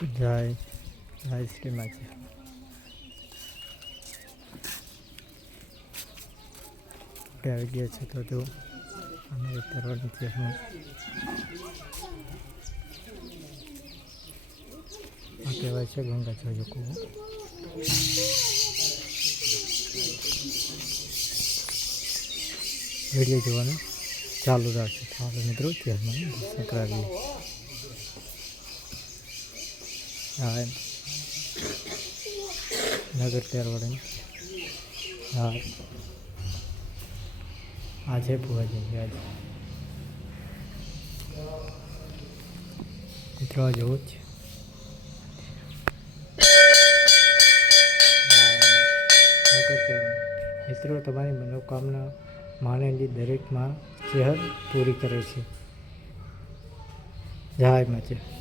જય જય શ્રી આપણે આવી ગયા છે તો જો અમે ઉતરવાની છે અમે આ કહેવાય છે ગંગા જોજો કૂવો વીડિયો જોવાનું ચાલુ રાખશે આપણે મિત્રો ત્યારમાં દર્શન કરાવીએ હા. નગર તેરવાડાની હા આજે ભુવાજી આજે મિત્રો જવું જ છે. મિત્રો, તમારી મનોકામના માનેલી દરેકમાં સેહત પૂરી કરે છે. જય માતા